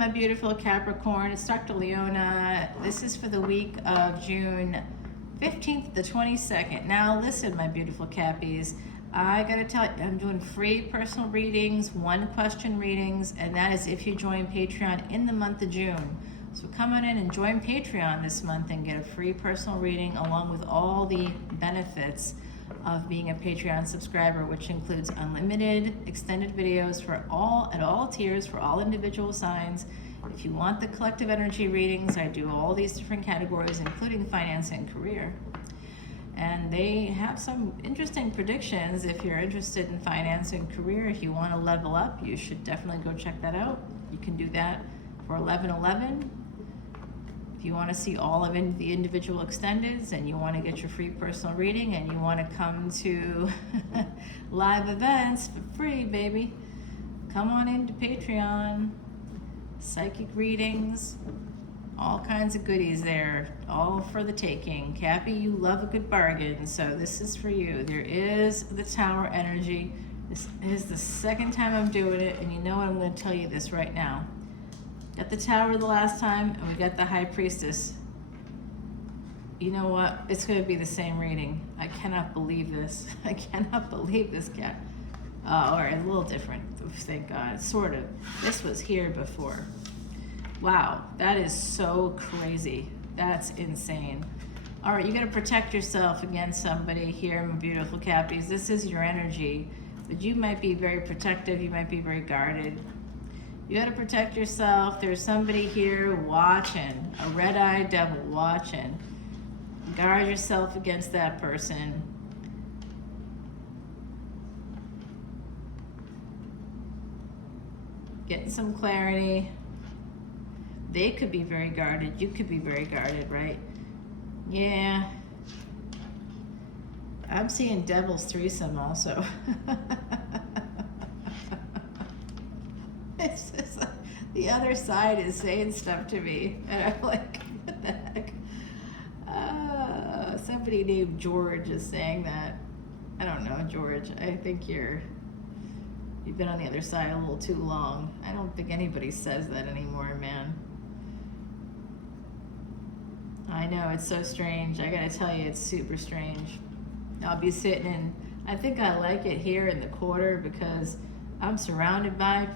my beautiful Capricorn. It's Dr. Leona. This is for the week of June 15th to the 22nd. Now listen, my beautiful Cappies. I gotta tell you, I'm doing free personal readings, one question readings, and that is if you join Patreon in the month of June. So come on in and join Patreon this month and get a free personal reading along with all the benefits of being a Patreon subscriber, which includes unlimited extended videos for at all tiers, for all individual signs. If you want the collective energy readings, I do all these different categories, including finance and career. And they have some interesting predictions. If you're interested in finance and career, if you want to level up, you should definitely go check that out. You can do that for 11/11. If you want to see all of the individual extendeds and you want to get your free personal reading and you want to come to live events for free, baby, come on into Patreon. Psychic readings, all kinds of goodies there, all for the taking. Cappy, you love a good bargain, so this is for you. There is the Tower energy. This is the second time I'm doing it, and you know what, I'm going to tell you this right now. Got the Tower the last time, and we got the High Priestess. You know what? It's going to be the same reading. I cannot believe this. I cannot believe this, Cat. Or a little different, thank God. Sort of. This was here before. Wow, that is so crazy. That's insane. All right, you got to protect yourself against somebody here, my beautiful Cappies. This is your energy, but you might be very protective. You might be very guarded. You got to protect yourself. There's somebody here watching, a red-eyed devil watching. Guard yourself against that person. Getting some clarity. They could be very guarded. You could be very guarded, right? Yeah. I'm seeing devil's threesome also. It's just like, the other side is saying stuff to me, and I'm like, what the heck? Somebody named George is saying that. I don't know, George. I think you've been on the other side a little too long. I don't think anybody says that anymore, man. I know, it's so strange. I gotta tell you, it's super strange. I'll be sitting in, I think I like it here in the quarter because I'm surrounded by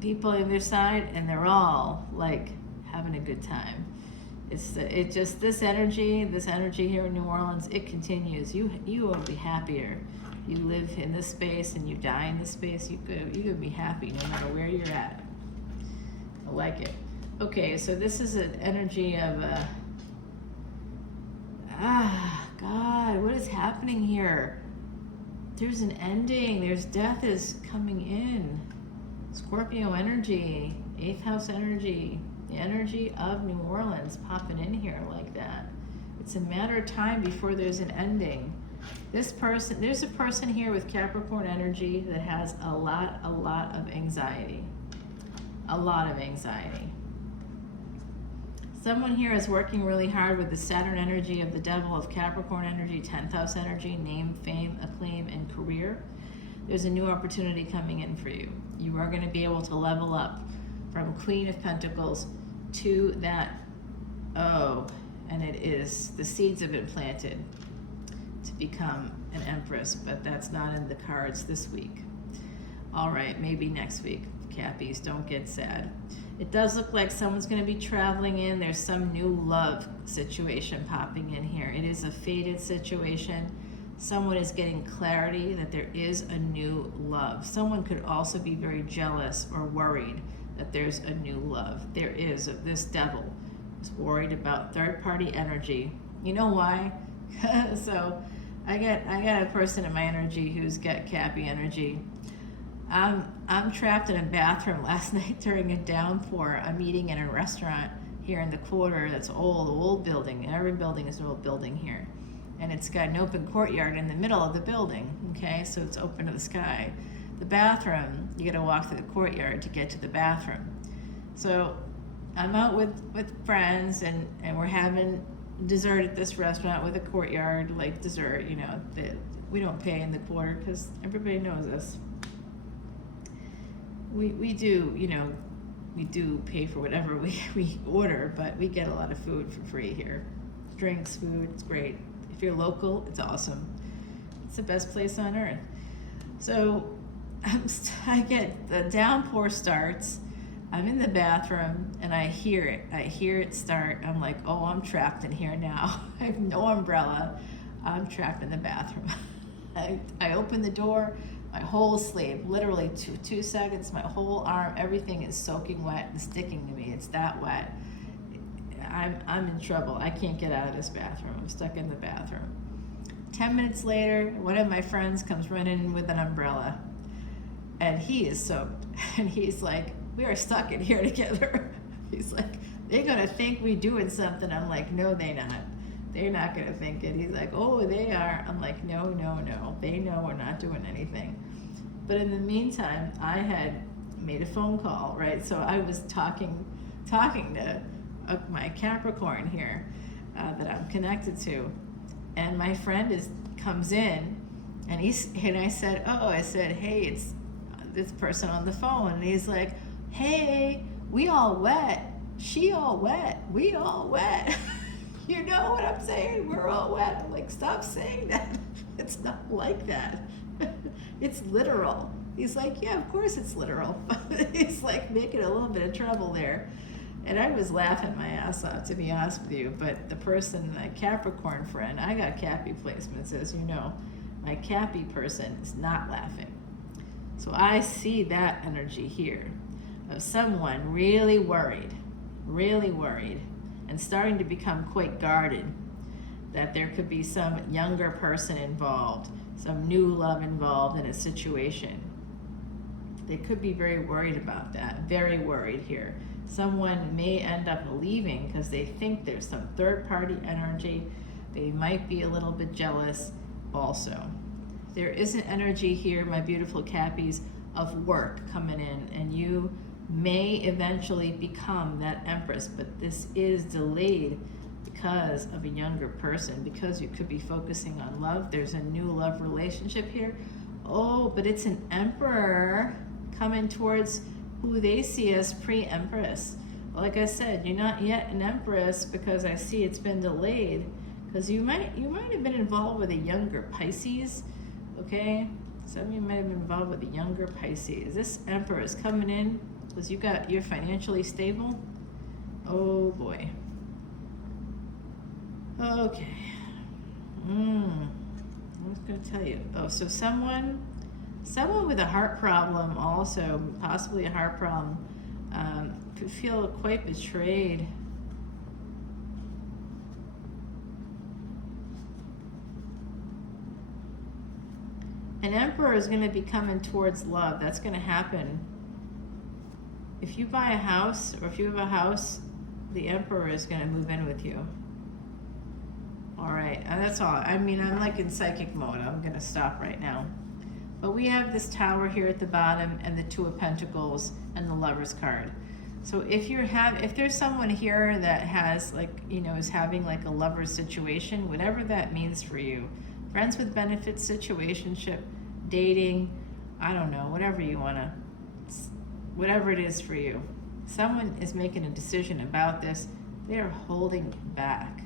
people on their side, and they're all like having a good time. This energy here in New Orleans, it continues. You will be happier. You live in this space and you die in this space. You could be happy no matter where you're at. I like it. Okay, so this is an energy of God, what is happening here? There's an ending. There's death is coming in. Scorpio energy, 8th house energy, the energy of New Orleans popping in here like that. It's a matter of time before there's an ending. There's a person here with Capricorn energy that has a lot of anxiety. A lot of anxiety. Someone here is working really hard with the Saturn energy of the devil of Capricorn energy, 10th house energy, name, fame, acclaim, and career. There's a new opportunity coming in for you. You are going to be able to level up from Queen of Pentacles to that, and it is, the seeds have been planted to become an Empress, but that's not in the cards this week. All right, maybe next week. Cappies, don't get sad. It does look like someone's going to be traveling in. There's some new love situation popping in here. It is a fated situation. Someone is getting clarity that there is a new love. Someone could also be very jealous or worried that there's a new love. There is. This devil is worried about third-party energy. You know why? So I got a person in my energy who's got Cappy energy. I'm trapped in a bathroom last night during a downpour. I'm eating in a restaurant here in the quarter that's old building. Every building is an old building here. And it's got an open courtyard in the middle of the building, okay? So it's open to the sky. The bathroom, you gotta walk through the courtyard to get to the bathroom. So I'm out with friends and we're having dessert at this restaurant with a courtyard, like dessert, you know, that we don't pay in the quarter because everybody knows us. We do, you know, we do pay for whatever we order, but we get a lot of food for free here. Drinks, food, it's great. If you're local, it's awesome. It's the best place on earth. So I get the downpour starts. I'm in the bathroom and I hear it. I hear it start. I'm like, oh, I'm trapped in here now. I have no umbrella. I'm trapped in the bathroom. I open the door, my whole sleeve, literally 2 seconds, my whole arm, everything is soaking wet and sticking to me. It's that wet. I'm in trouble. I can't get out of this bathroom. I'm stuck in the bathroom. 10 minutes later, one of my friends comes running in with an umbrella, and he is soaked. And he's like, we are stuck in here together. He's like, they're gonna think we doing something. I'm like, no, they're not. They're not gonna think it. He's like, oh, they are. I'm like, no. They know we're not doing anything. But in the meantime, I had made a phone call, right? So I was talking to my Capricorn here that I'm connected to, and my friend comes in, and I said, hey, it's this person on the phone, and he's like, hey, we all wet, she all wet, we all wet. You know what I'm saying? We're all wet. I'm like, stop saying that. It's not like that. It's literal. He's like, yeah, of course it's literal. He's like making a little bit of trouble there. And I was laughing my ass off, to be honest with you. But the person, my Capricorn friend, I got Cappy placements, as you know. My Cappy person is not laughing. So I see that energy here of someone really worried, and starting to become quite guarded that there could be some younger person involved, some new love involved in a situation. They could be very worried about that, very worried here. Someone may end up leaving because they think there's some third-party energy. They might be a little bit jealous also. There is an energy here, my beautiful Cappies, of work coming in, and you may eventually become that Empress, but this is delayed because of a younger person, because you could be focusing on love. There's a new love relationship here. Oh, but it's an Emperor coming towards who they see as pre-Empress. Like I said, you're not yet an Empress because I see it's been delayed, because you might have been involved with a younger Pisces, okay? Some of you might have been involved with a younger Pisces. This Emperor is coming in because you're financially stable. Oh boy. Okay. I was going to tell you. Oh, so someone with a heart problem also, possibly a heart problem, could feel quite betrayed. An Emperor is going to be coming towards love. That's going to happen. If you buy a house, or if you have a house, the Emperor is going to move in with you. All right, and that's all. I mean, I'm like in psychic mode. I'm going to stop right now. But we have this Tower here at the bottom, and the Two of Pentacles, and the Lover's card. So if there's someone here that has, like, you know, is having like a lover situation, whatever that means for you, friends with benefits, situationship, dating, I don't know, whatever you want to, whatever it is for you. Someone is making a decision about this. They are holding back.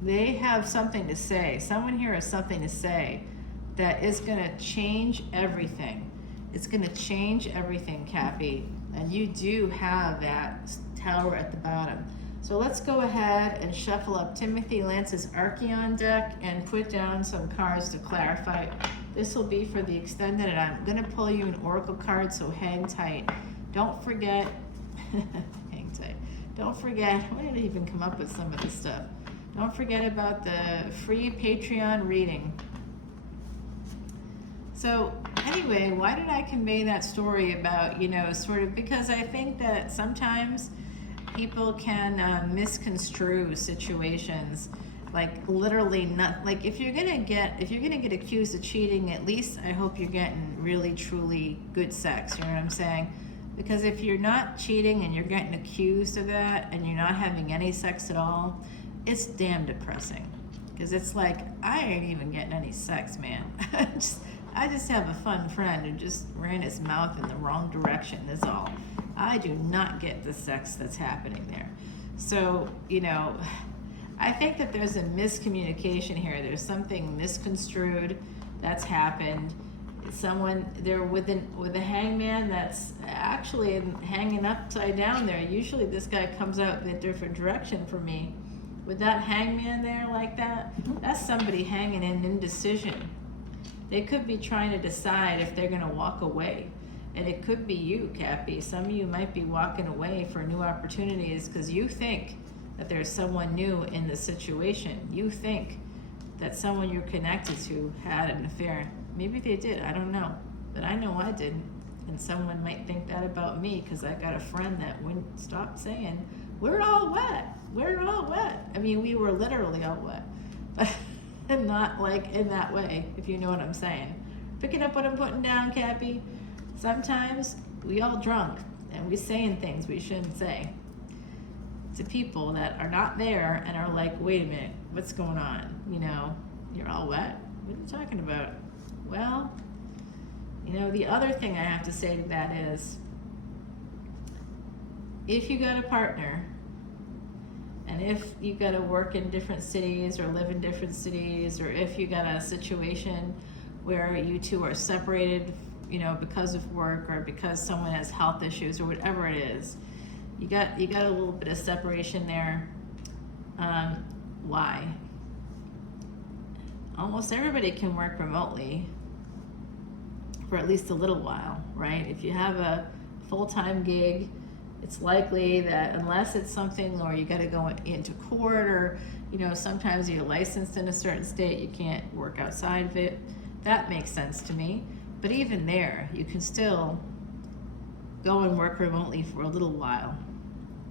They have something to say. Someone here has something to say that is going to change everything. It's going to change everything, Cappy. And you do have that Tower at the bottom. So let's go ahead and shuffle up Timothy Lance's Archeon deck and put down some cards to clarify. This will be for the extended, and I'm going to pull you an Oracle card, so hang tight. Don't forget, hang tight. Don't forget, why did I even come up with some of this stuff? Don't forget about the free Patreon reading. So anyway, why did I convey that story about, you know, sort of, because I think that sometimes people can misconstrue situations, like literally not, like if you're gonna get accused of cheating, at least I hope you're getting really truly good sex, you know what I'm saying? Because if you're not cheating and you're getting accused of that and you're not having any sex at all, it's damn depressing. Because it's like, I ain't even getting any sex, man. I just have a fun friend who just ran his mouth in the wrong direction, is all. I do not get the sex that's happening there. So, I think that there's a miscommunication here. There's something misconstrued that's happened. Someone there with a hangman that's actually hanging upside down there. Usually this guy comes out in a different direction for me. With that hangman there like that, that's somebody hanging in indecision. They could be trying to decide if they're going to walk away. And it could be you, Cappy. Some of you might be walking away for new opportunities because you think that there's someone new in the situation. You think that someone you're connected to had an affair. Maybe they did, I don't know. But I know I didn't. And someone might think that about me because I got a friend that wouldn't stop saying, we're all wet. We're all wet. I mean, we were literally all wet. But not like in that way, if you know what I'm saying. Picking up what I'm putting down, Cappy? Sometimes we all drunk and we saying things we shouldn't say to people that are not there and are like, wait a minute, what's going on? You're all wet. What are you talking about? Well, the other thing I have to say to that is, if you got a partner, and if you got to work in different cities or live in different cities, or if you got a situation where you two are separated, because of work or because someone has health issues or whatever it is, you got a little bit of separation there. Why? Almost everybody can work remotely for at least a little while, right? If you have a full-time gig, it's likely that unless it's something or you got to go into court or, sometimes you're licensed in a certain state, you can't work outside of it. That makes sense to me. But even there, you can still go and work remotely for a little while.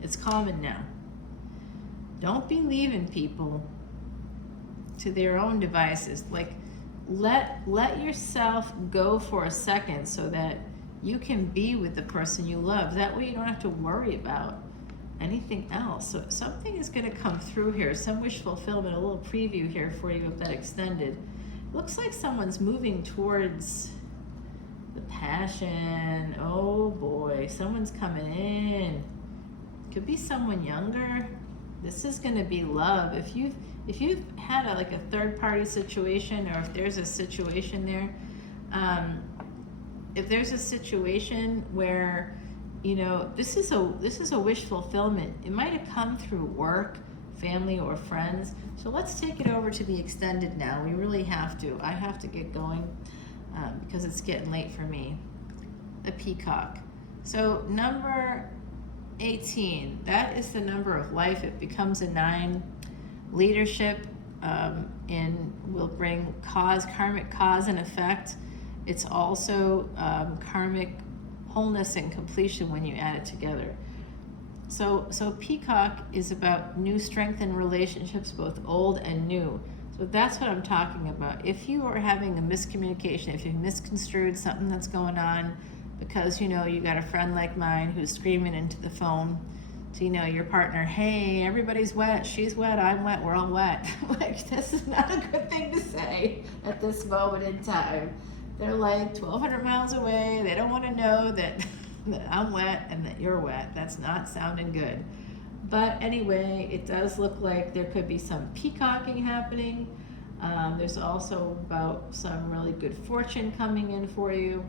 It's common now. Don't be leaving people to their own devices. Like, let yourself go for a second so that you can be with the person you love. That way you don't have to worry about anything else. So something is going to come through here, some wish fulfillment, a little preview here for you of that extended. Looks like someone's moving towards the passion. Oh boy, someone's coming in. Could be someone younger. This is going to be love. If you've had a third party situation, or if there's a situation there, if there's a situation where this is a wish fulfillment, it might have come through work, family, or friends. So let's take it over to the extended now. We really have to. I have to get going because it's getting late for me. A peacock. So number 18, that is the number of life. It becomes a 9. Leadership and will bring karmic cause and effect. It's also karmic wholeness and completion when you add it together. So peacock is about new strength in relationships, both old and new. So that's what I'm talking about. If you are having a miscommunication, if you've misconstrued something that's going on, because you got a friend like mine who's screaming into the phone to your partner, hey, everybody's wet, she's wet, I'm wet, we're all wet. Like, this is not a good thing to say at this moment in time. They're like 1,200 miles away. They don't want to know that I'm wet and that you're wet. That's not sounding good. But anyway, it does look like there could be some peacocking happening. There's also about some really good fortune coming in for you.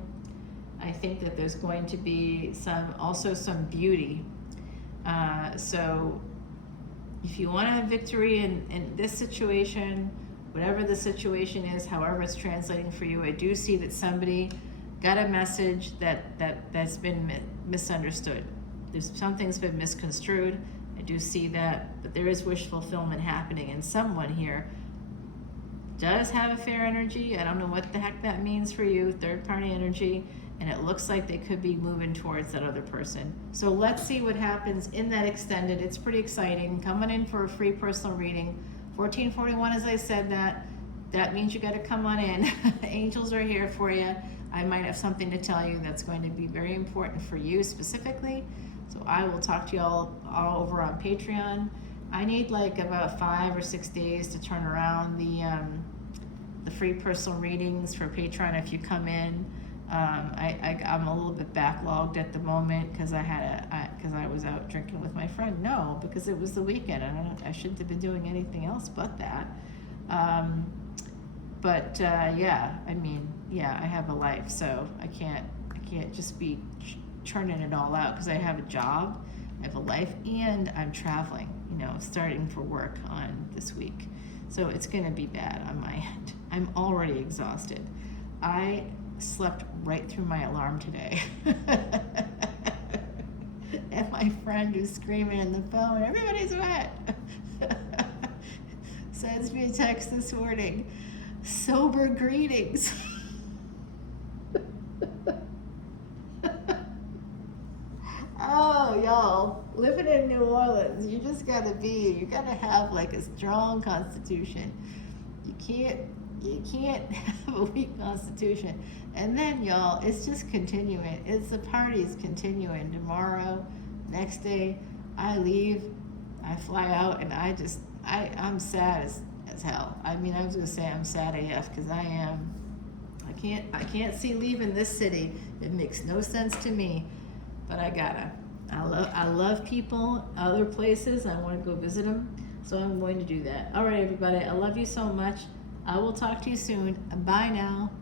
I think that there's going to be some beauty. So if you want to have victory in this situation, whatever the situation is, however it's translating for you, I do see that somebody got a message that's been misunderstood. Something's been misconstrued. I do see that, but there is wish fulfillment happening, and someone here does have a fair energy. I don't know what the heck that means for you, third party energy, and it looks like they could be moving towards that other person. So let's see what happens in that extended. It's pretty exciting. Coming in for a free personal reading. 1441, as I said, that means you got to come on in. Angels are here for you. I might have something to tell you that's going to be very important for you specifically. So I will talk to you all over on Patreon. I need like about 5 or 6 days to turn around the free personal readings for Patreon if you come in. I'm a little bit backlogged at the moment because I was out drinking with my friend. No, because it was the weekend and I shouldn't have been doing anything else but that. Yeah, I mean, yeah, I have a life, so I can't just be churning it all out because I have a job, I have a life, and I'm traveling. Starting for work on this week, so it's gonna be bad on my end. I'm already exhausted. I slept right through my alarm today. And my friend who's screaming in the phone, everybody's wet, sends me a text this morning, sober greetings. Oh, y'all, living in New Orleans, you gotta have like a strong constitution. You can't have a weak constitution. And then, y'all, it's just continuing. The party's continuing. Tomorrow, next day, I leave, I fly out, and I'm sad as hell. I mean, I was gonna say I'm sad AF because I can't see leaving this city. It makes no sense to me, but I gotta. I love people, other places. I want to go visit them, so I'm going to do that. All right, everybody. I love you so much. I will talk to you soon. Bye now.